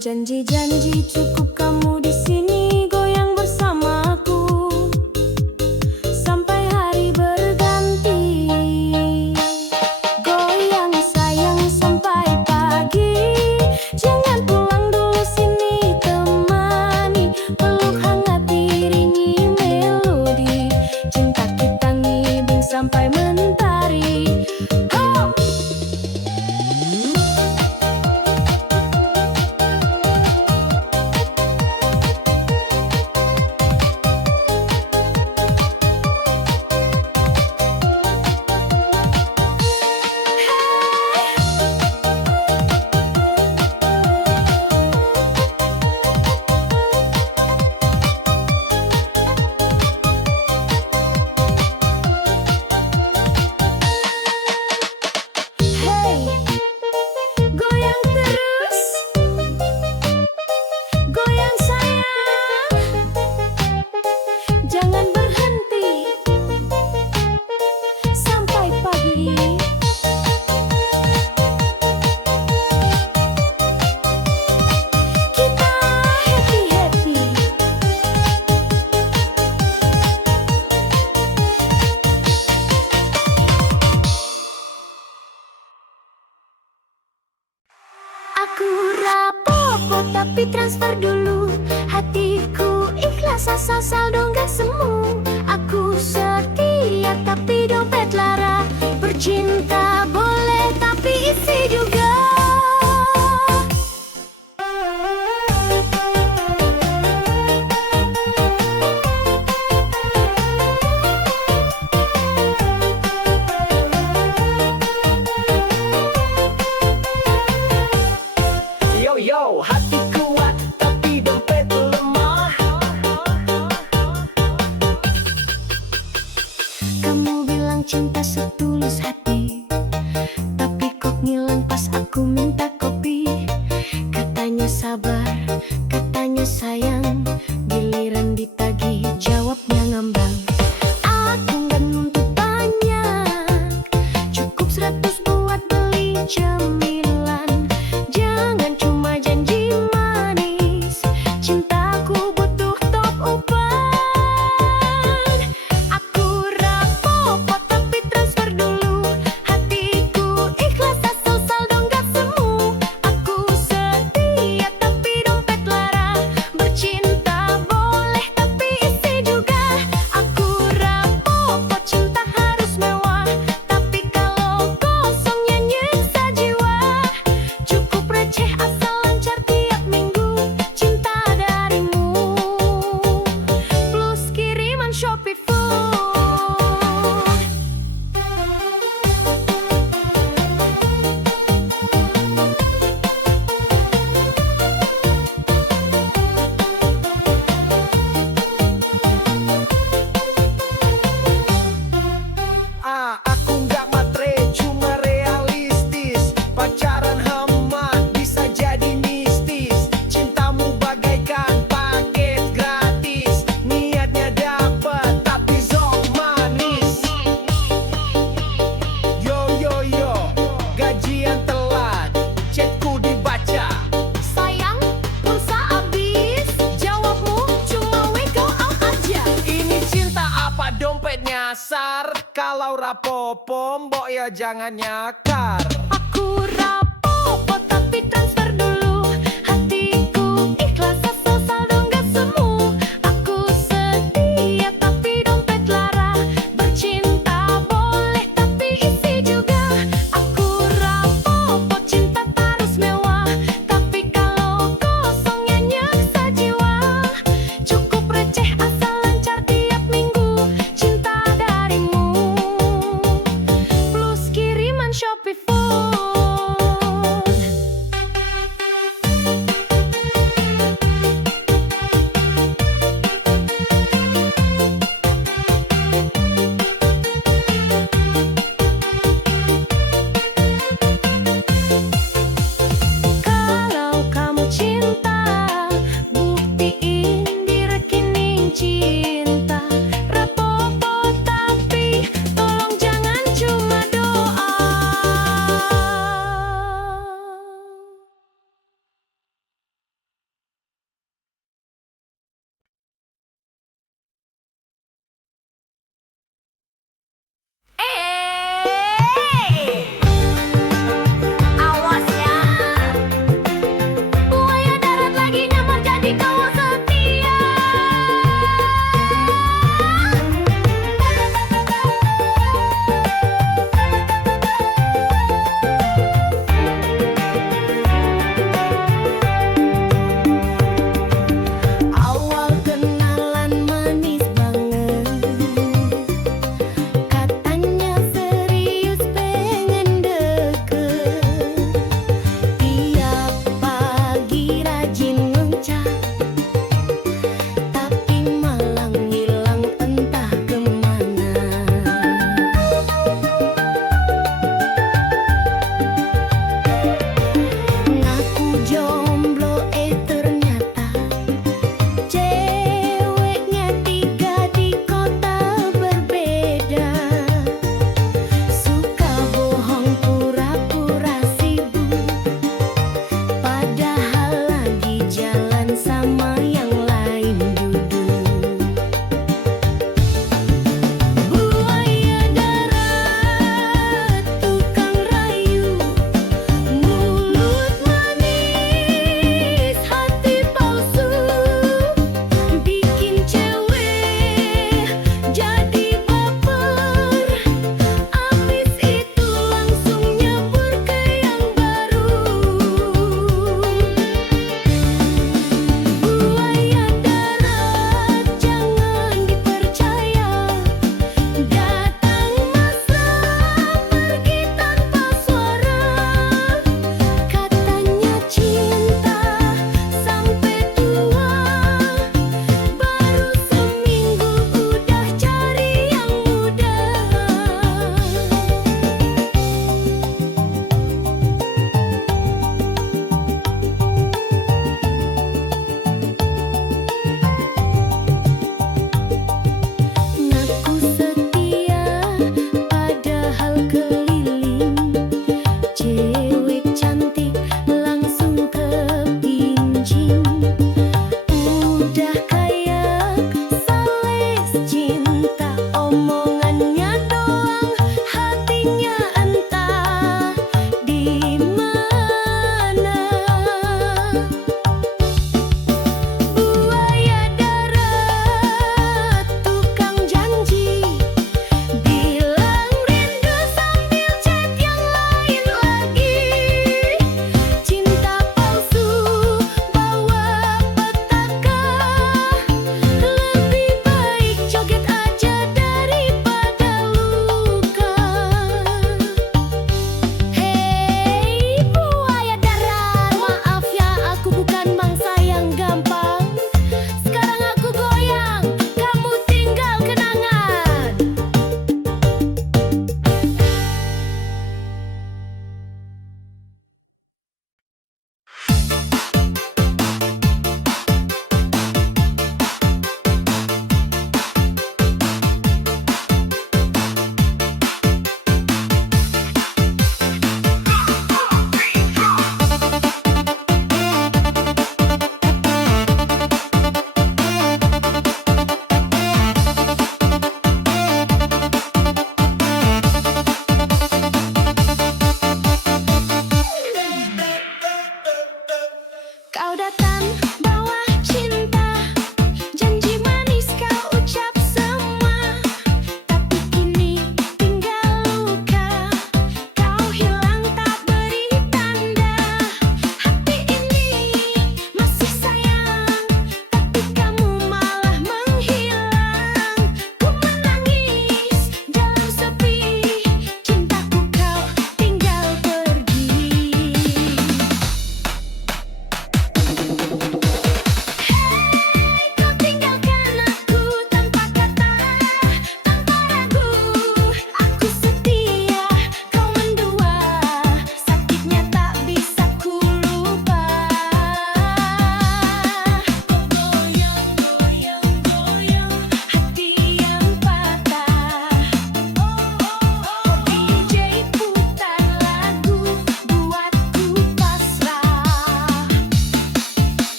Janji-janji cukup kamu di sini goyang bersamaku sampai hari berganti. Goyang sayang sampai pagi, jangan pulang dulu sini temani. Peluk hangat iringi melodi, cinta kita ngibing sampai mentari. Oh! Jangan berhenti sampai pagi. Kita happy-happy. Aku rapopo tapi transfer dulu. Hatiku ikhlas asal saldo gak semu. Aku setia tapi dompet lara. Bercinta boleh tapi isi juga. Yo, hati kuat tapi dompet lemah. Kamu bilang cinta setulus hati, tapi kok ngilang pas aku minta kopi. Katanya sabar, katanya sayang, giliran ditagih jawabnya ngambang. Aku gak nuntut banyak, cukup 100 buat beli cemilan. Jangan cuma janji manis, cintaku butuh top upan. Aku rapopo tapi transfer dulu. Hatiku ikhlas asal saldo gak semu. Aku setia tapi dompet lara. Bercinta boleh tapi isi juga. Aku rapopo cinta harus mewah, tapi kalau kosongnya nyiksa jiwa. Cukup receh asal lancar tiap minggu, cinta darimu plus kiriman Shopee Food. Aku nggak matre, cuma realistis. Pacaran hemat bisa jadi mistis. Cintamu bagaikan paket gratis. Niatnya dapat tapi zong manis. Yo, gajian telat, chatku dibaca. Sayang, pulsa habis, jawabmu cuma wego out aja. Ini cinta apa dompet nyasar? Kalau rapopo mbok ya jangan nyakar. Aku rapopo tapi transfer dulu. Hatiku ikhlas asal saldo gak semu. Aku setia tapi dompet lara. Bercinta boleh tapi isi juga. Aku rapopo cinta harus mewah, tapi kalau kosongnya nyiksa jiwa. Cukup receh asal lancar tiap minggu, cinta darimu plus kiriman Shopee Food.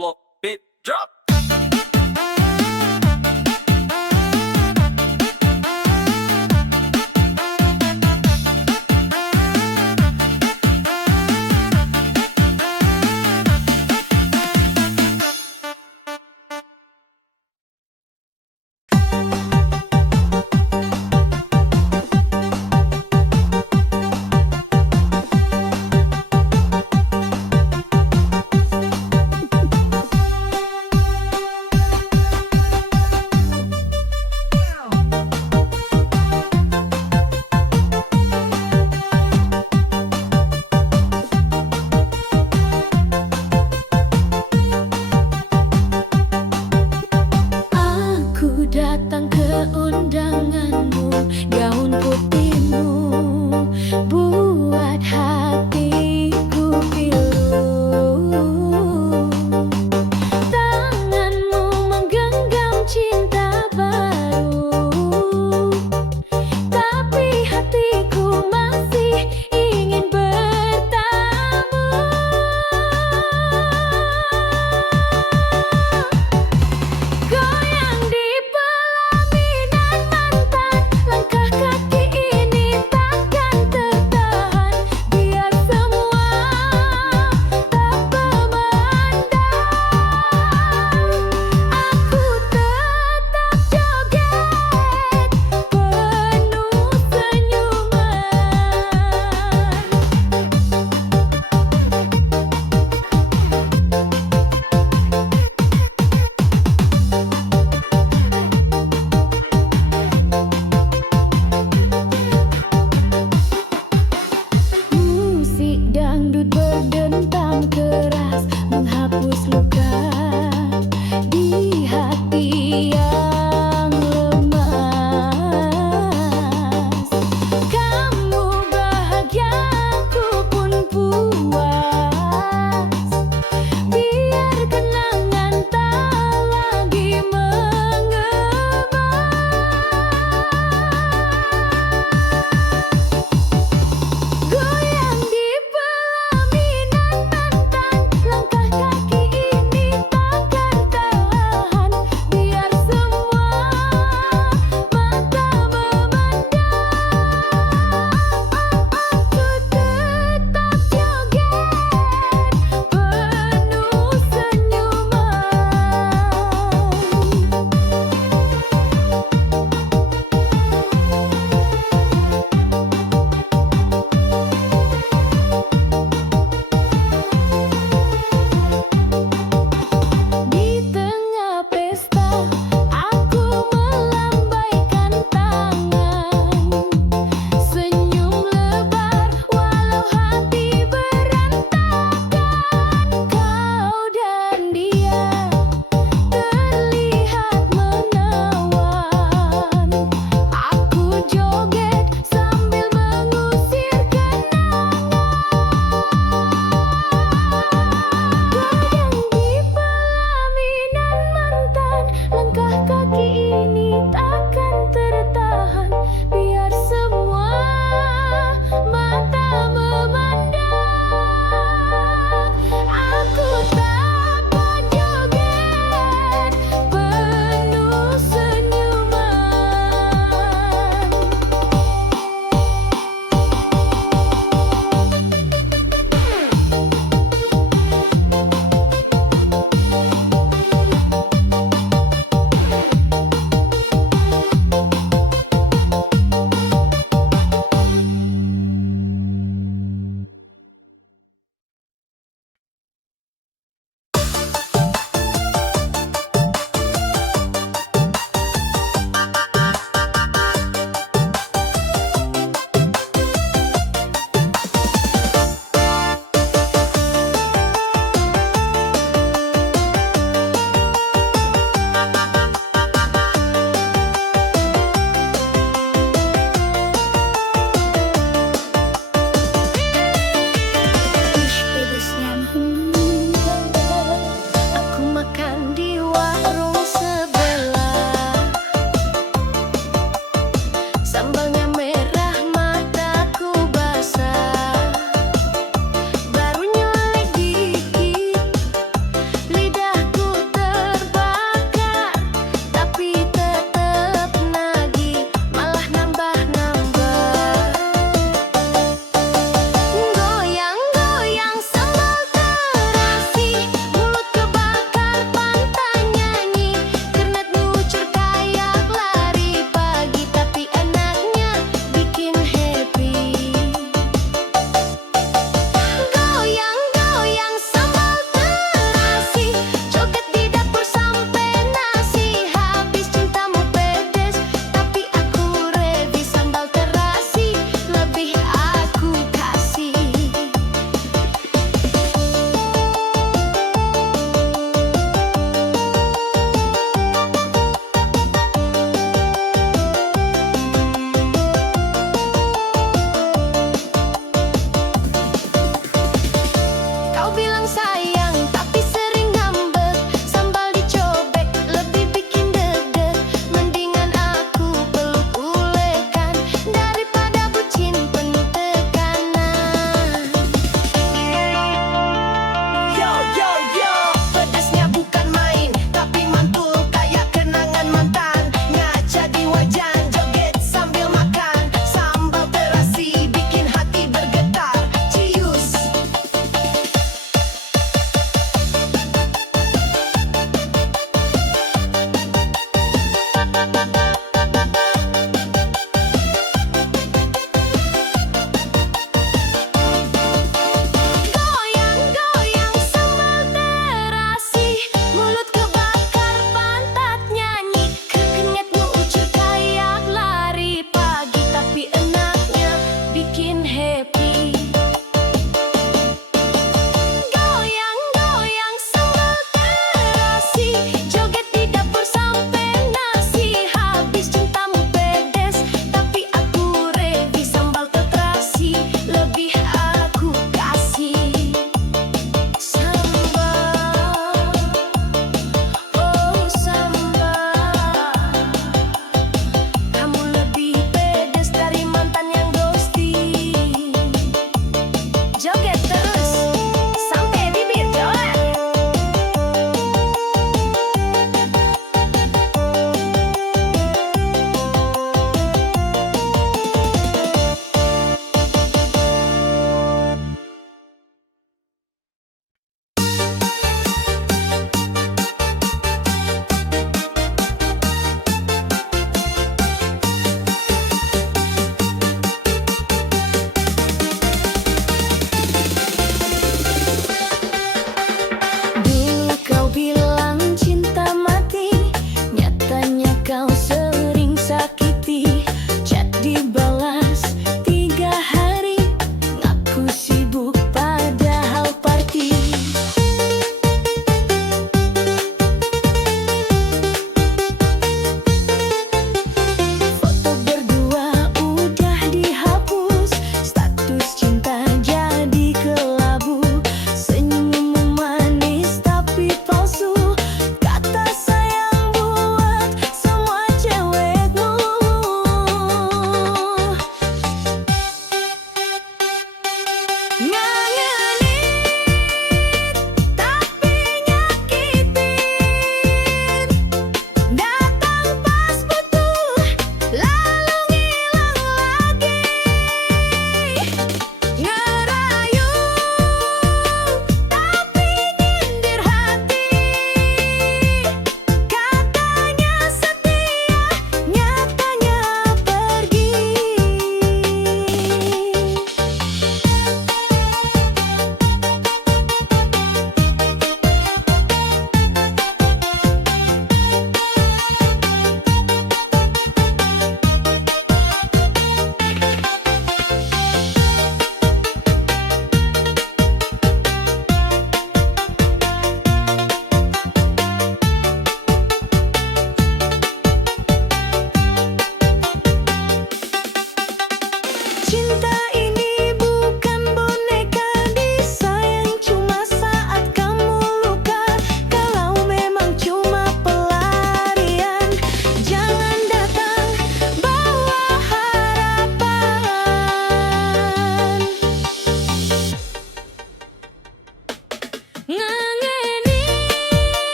plop, beat, drop.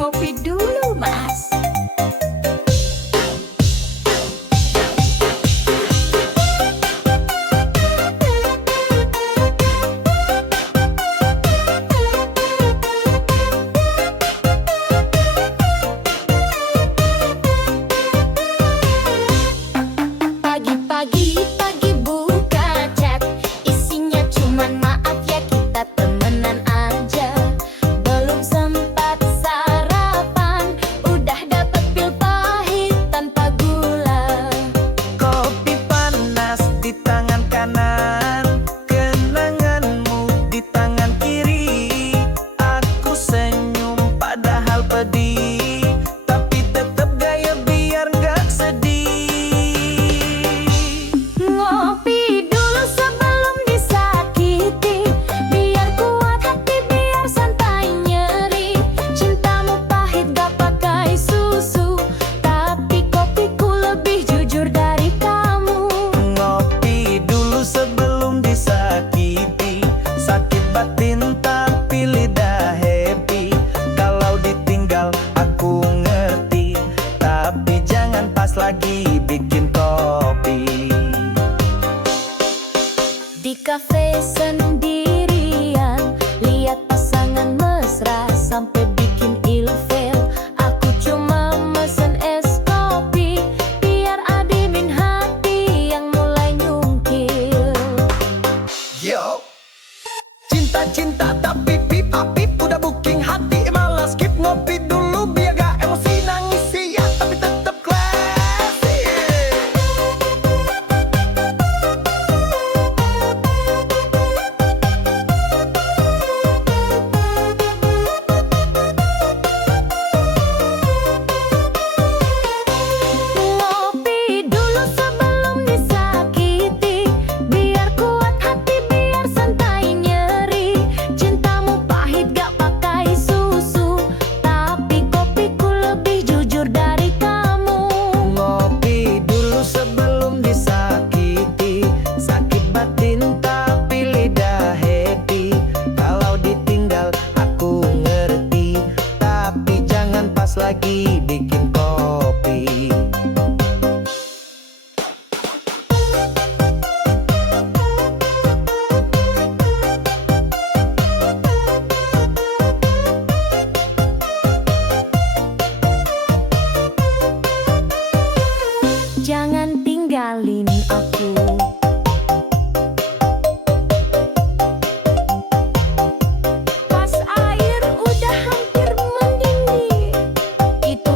ngopi dulu, Mas. Pagi-pagi buka chat, isinya cuman maaf ya kita temenan aja. Belum sempat sarapan, udah dapet pil pahit tanpa gula. Kopi panas di tangan kanan, kenanganmu di tangan kiri. Aku senyum padahal pedih, tapi tetap gaya biar gak sedih. Ngopi dulu sebelum disakiti, biar kuat hati, biar santai nyeri. Cintamu pahit gak pakai susu, tapi kopiku lebih jujur dari kamu. Ngopi dulu sebelum disakiti, sakit batin tapi lidah happy. Kalau ditinggal aku ngerti, tapi jangan pas lagi bikin kopi. Di kafe sendirian, lihat pasangan mesra sampai bikin ilfil. Aku cuma mesen es kopi, biar adimin hati yang mulai nyungkil. Yo, cinta-cinta tapi pip-pip udah booking hati, malah skip ngopi dulu biar gak emosi nangis ya, tapi tetep classy. Ngopi dulu sebelum disakiti, biar kuat hati, biar santai nyeri. Cintamu pahit gak pakai susu, tapi kopiku lebih jujur dari kamu. Ngopi dulu sebelum disakiti, sakit batin tapi lidah happy. Kalau ditinggal aku ngerti, tapi jangan pas lagi bikin kopi. Jangan tinggalin aku. Pas air udah hampir mendidih, itu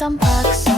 tampak